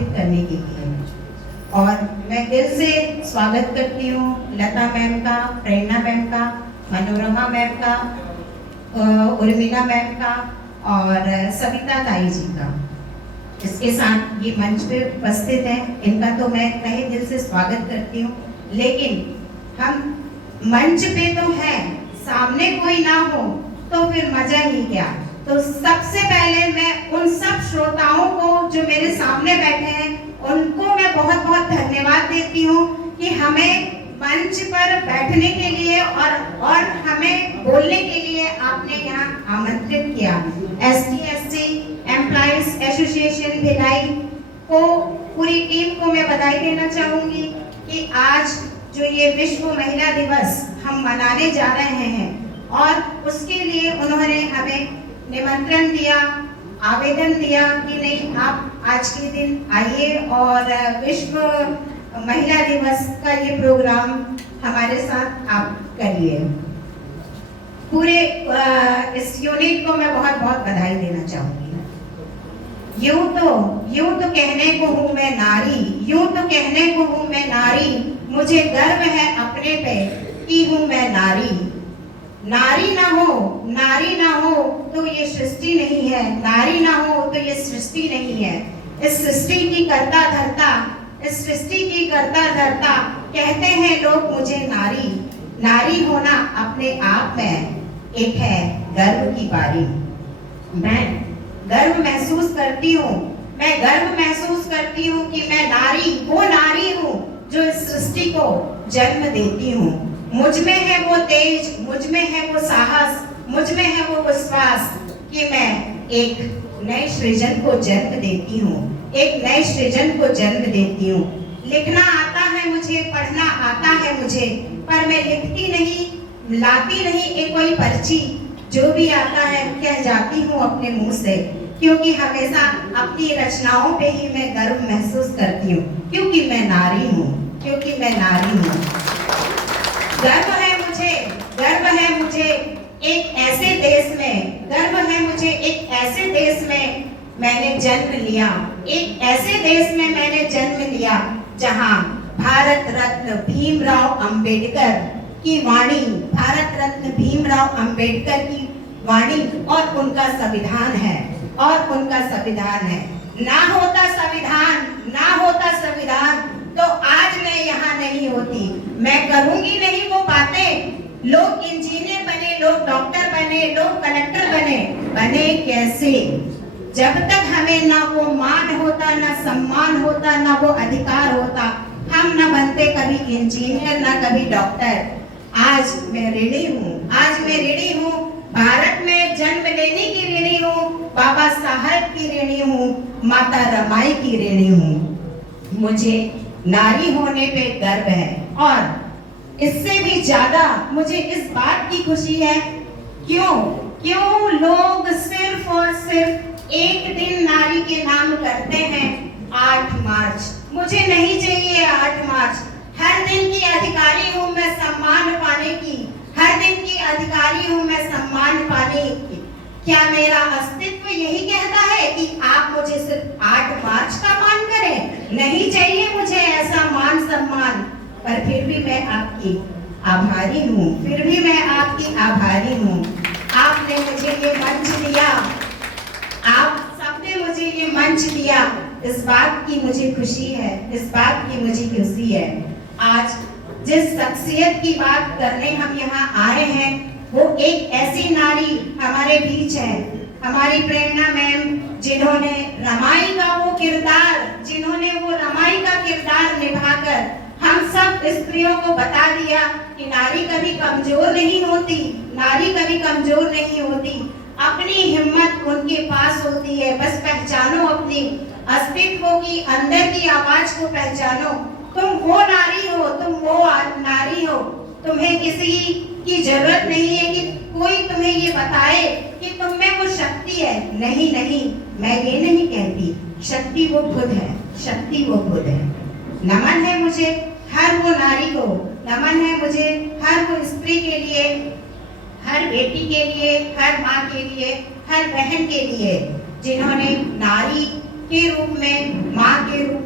स्थापित करने के लिए। और मैं दिल से स्वागत करती हूँ लता मैम का, प्रेरणा मैम का, मनोरमा मैम का, उर्मिला मैम का और सविता ताई जी का। इसके साथ ये मंच पे उपस्थित हैं, इनका तो मैं तहे दिल से स्वागत करती हूँ। लेकिन हम मंच पे तो हैं, सामने कोई ना हो तो फिर मजा ही क्या। तो सबसे पहले मैं उन सब श्रोताओं को जो मेरे सामने बैठे हैं उनको मैं बहुत बहुत धन्यवाद देती हूँ कि हमें मंच पर बैठने के लिए और हमें बोलने के लिए आपने यहाँ आमंत्रित किया। ST/SC एम्प्लॉइज एसोसिएशन भिलाई को, पूरी टीम को मैं बधाई देना चाहूँगी कि आज जो ये विश्व महिला दिवस हम मनाने जा रहे हैं और उसके लिए उन्होंने हमें निमंत्रण दिया, आवेदन दिया कि नहीं आप आज के दिन आइए और विश्व महिला दिवस का ये प्रोग्राम हमारे साथ आप करिए। पूरे इस यूनिट को मैं बहुत बहुत बधाई देना चाहूँगी। यूं तो कहने को हूँ मैं नारी, यूं तो कहने को हूँ मैं नारी, मुझे गर्व है अपने पे कि हूँ मैं नारी। नारी ना हो तो ये सृष्टि नहीं है, नारी ना हो तो ये सृष्टि नहीं है। इस सृष्टि की करता धरता कहते हैं लोग मुझे नारी। नारी होना अपने आप में एक है गर्व की बारी। मैं गर्व महसूस करती हूँ कि मैं नारी, वो नारी हूँ जो इस सृष्टि को जन्म देती हूँ। मुझ में है वो तेज, मुझ में है वो साहस, मुझ में है वो विश्वास कि मैं एक नए सृजन को जन्म देती हूँ, एक नए सृजन को जन्म देती हूँ। लिखना आता है मुझे, पढ़ना आता है मुझे, पर मैं लिखती नहीं, लाती नहीं एक कोई पर्ची। जो भी आता है कह जाती हूँ अपने मुंह से, क्योंकि हमेशा अपनी रचनाओं पे ही मैं गर्व महसूस करती हूँ, क्योंकि मैं नारी हूँ। गर्व है मुझे एक ऐसे देश में मैंने जन्म लिया, एक ऐसे देश में मैंने जन्म लिया जहां भारत रत्न भीमराव अंबेडकर की वाणी, वाणी और उनका संविधान है। ना होता संविधान तो आज मैं यहाँ नहीं होती। मैं करूंगी नहीं वो बातें, लोग इंजीनियर बने, लोग डॉक्टर बने, लोग कलेक्टर बने कैसे, जब तक हमें ना वो मान होता, ना सम्मान होता, ना वो अधिकार होता, हम ना बनते कभी इंजीनियर, ना कभी डॉक्टर। आज मैं ऋणी हूँ, भारत में जन्म लेने की ऋणी हूँ, बाबा साहब की ऋणी हूँ, माता रमाई की ऋणी हूँ। मुझे नारी होने पे गर्व है और इससे भी ज्यादा मुझे इस बात की खुशी है, क्यों लोग सिर्फ और सिर्फ एक दिन नारी के नाम करते हैं, 8 मार्च। मुझे नहीं चाहिए 8 मार्च। हर दिन की अधिकारी हूँ मैं सम्मान पाने की, क्या मेरा अस्तित्व यही कहता है कि आप मुझे सिर्फ 8 मार्च का मान करें? नहीं चाहिए मुझे ऐसा मान सम्मान, पर फिर भी मैं आपकी आभारी हूँ। आपने मुझे ये मंच दिया, आप सबने मुझे ये मंच दिया, इस बात की मुझे खुशी है। आज जिस शख्सियत की बात करने हम यहाँ आए हैं वो एक ऐसी नारी हमारे बीच है, हमारी प्रेरणा मैम, जिन्होंने रमाई का किरदार निभाकर हम सब स्त्रियों को बता दिया कि नारी कभी कमजोर नहीं होती, अपनी हिम्मत उनके पास होती है। बस पहचानो अपनी अस्तित्व की अंदर की आवाज को पहचानो। तुम वो नारी हो, तुम्हें किसी की जरूरत नहीं है कि कोई तुम्हें ये बताए कि तुम में वो शक्ति है। नहीं, मैं ये नहीं कहती, शक्ति वो खुद है। नमन है मुझे हर वो नारी को, नमन है मुझे हर वो स्त्री के लिए, हर बेटी के लिए, हर माँ के लिए, हर बहन के लिए, जिन्होंने नारी के रूप में, माँ के रूप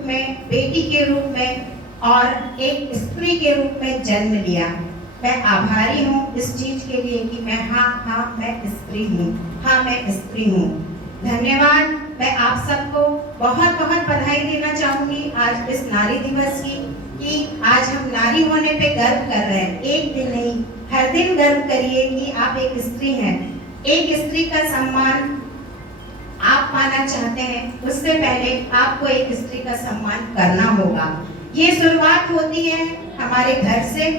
और एक स्त्री के रूप में जन्म लिया। मैं आभारी हूँ इस चीज के लिए कि मैं मैं स्त्री हूँ, मैं स्त्री हूँ। धन्यवाद। मैं आप सबको बहुत बहुत बधाई देना चाहूंगी आज इस नारी दिवस की, कि आज हम नारी होने पे गर्व कर रहे हैं। एक दिन नहीं, हर दिन गर्व करिए कि आप एक स्त्री हैं। एक स्त्री का सम्मान आप पाना चाहते हैं, उससे पहले आपको एक स्त्री का सम्मान करना होगा। ये शुरुआत होती है हमारे घर से।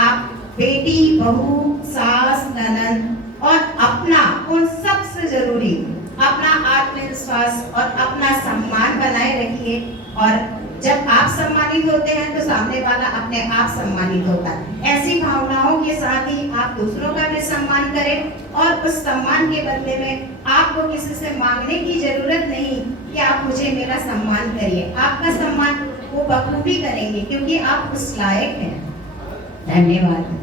आप बेटी, बहू, सास, ननद और अपना, उन सबसे जरूरी अपना आत्मविश्वास और अपना सम्मान बनाए रखिए। और जब आप सम्मानित होते हैं तो सामने वाला अपने आप सम्मानित होता है। ऐसी भावनाओं के साथ ही आप दूसरों का भी सम्मान करें और उस सम्मान के बदले में आपको किसी से मांगने की जरूरत नहीं कि आप मुझे मेरा सम्मान करिए। आपका सम्मान वो बखूबी करेंगे क्योंकि आप उस लायक हैं। धन्यवाद।